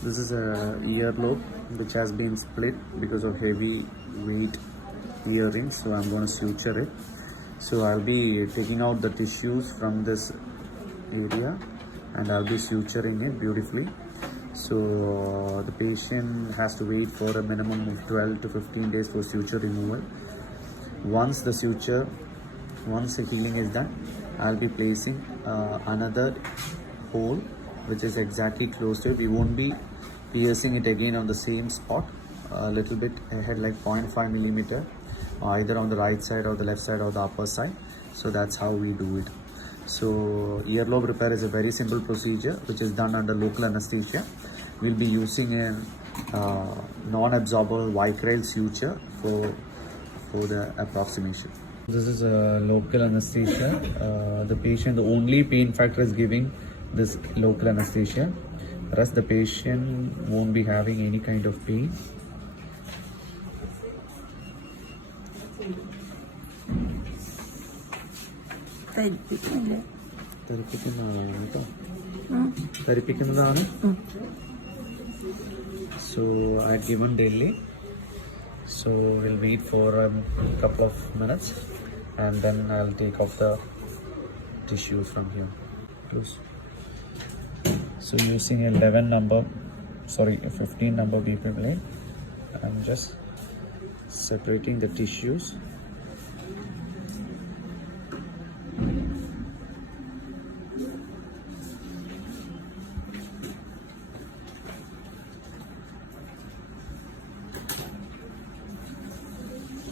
This is a earlobe which has been split because of heavy weight earrings, so I'm going to suture it. So I'll be taking out the tissues from this area and I'll be suturing it beautifully. So the patient has to wait for a minimum of 12 to 15 days for suture removal. Once the healing is done, I'll be placing another hole which is exactly close to it. We won't be piercing it again on the same spot, a little bit ahead, like 0.5 millimeter, either on the right side or the left side or the upper side. So that's how we do it. So earlobe repair is a very simple procedure which is done under local anesthesia. We'll be using a non-absorbable Vicryl suture for the approximation. This is a local anesthesia. The patient, the only pain factor is giving this local anesthesia. Rest the patient won't be having any kind of pain. So I've given daily. So we'll wait for a couple of minutes and then I'll take off the tissues from here. Close. So using a 15 number BP blade, I'm just separating the tissues.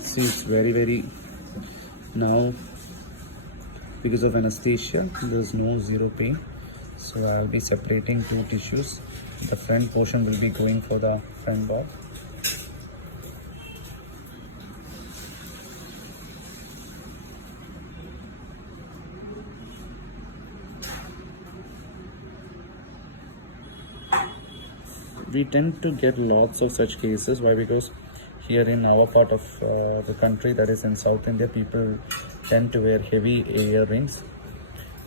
See, it's very now because of anesthesia there's no zero pain, so I'll be separating two tissues. The front portion will be going for the front bar. We tend to get lots of such cases. Why? Because here in our part of the country, that is in South India, people tend to wear heavy earrings.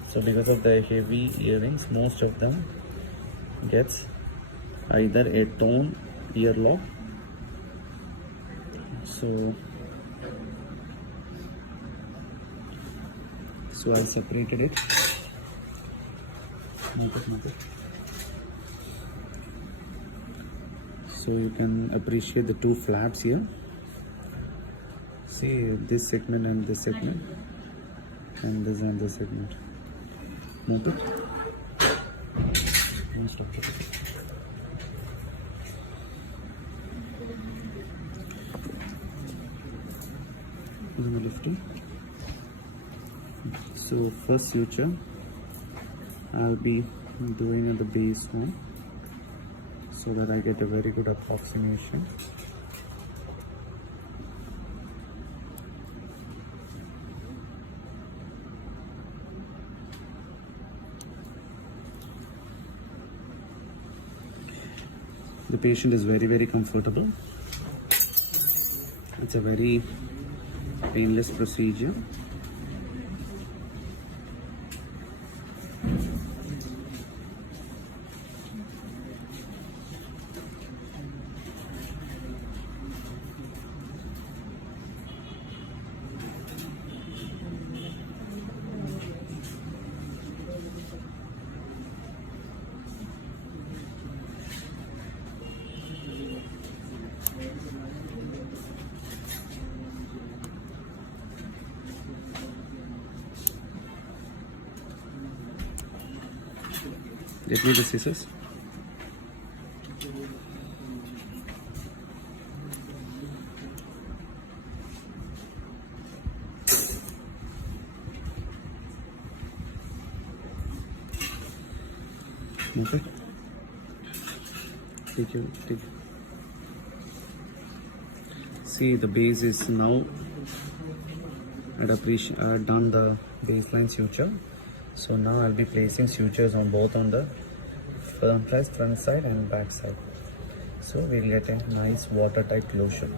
So because of the heavy earrings, most of them gets either a torn earlobe. So I separated it. So you can appreciate the two flaps here. See this segment and this segment, and this and this segment. Move it. Stop. So first suture I'll be doing at the base one, so that I get a very good approximation. The patient is very comfortable. It's a very painless procedure. Get me the scissors. Okay. Take. See, the base is now done the baseline suture. So now I'll be placing sutures on both on the front side and back side. So we'll get a nice watertight closure.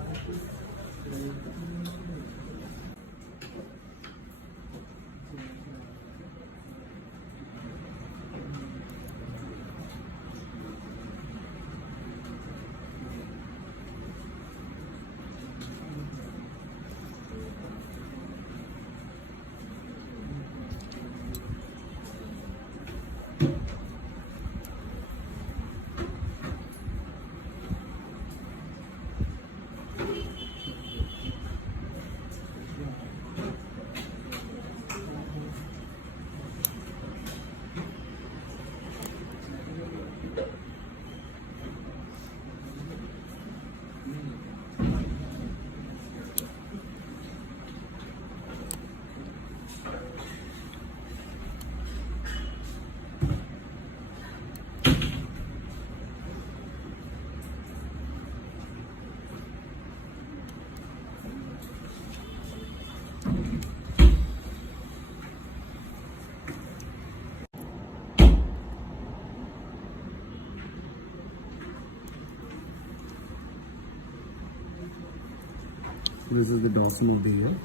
This is the dorsum of the ear.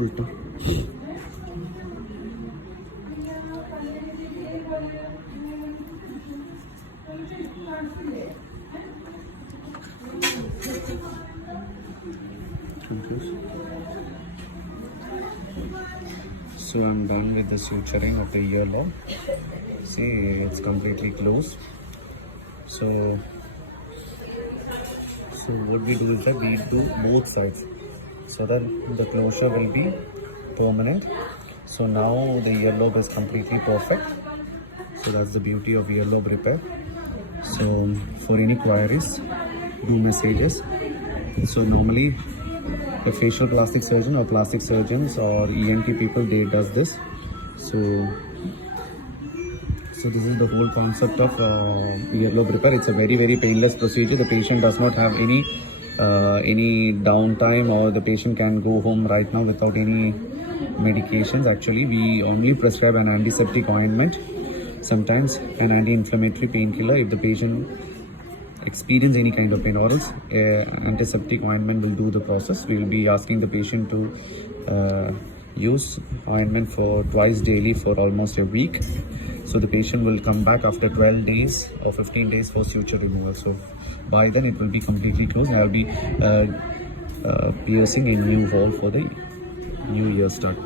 उल्टा So I'm done with the suturing of the earlobe. See, it's completely closed. So what we do is that we do both sides so that the closure will be permanent. So now the earlobe is completely perfect. So that's the beauty of earlobe repair. So for any queries, do messages. So normally the facial plastic surgeon or plastic surgeons or ENT people, they does this. So this is the whole concept of earlobe repair. It's a very painless procedure. The patient does not have any downtime, or the patient can go home right now without any medications. Actually, we only prescribe an antiseptic ointment, sometimes an anti-inflammatory painkiller if the patient experience any kind of pain, or else antiseptic ointment will do the process. We will be asking the patient to use ointment for twice daily for almost a week. So the patient will come back after 12 days or 15 days for suture removal. So by then it will be completely closed. I will be piercing a new hole for the new year start.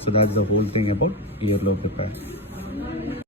So that's the whole thing about earlobe repair.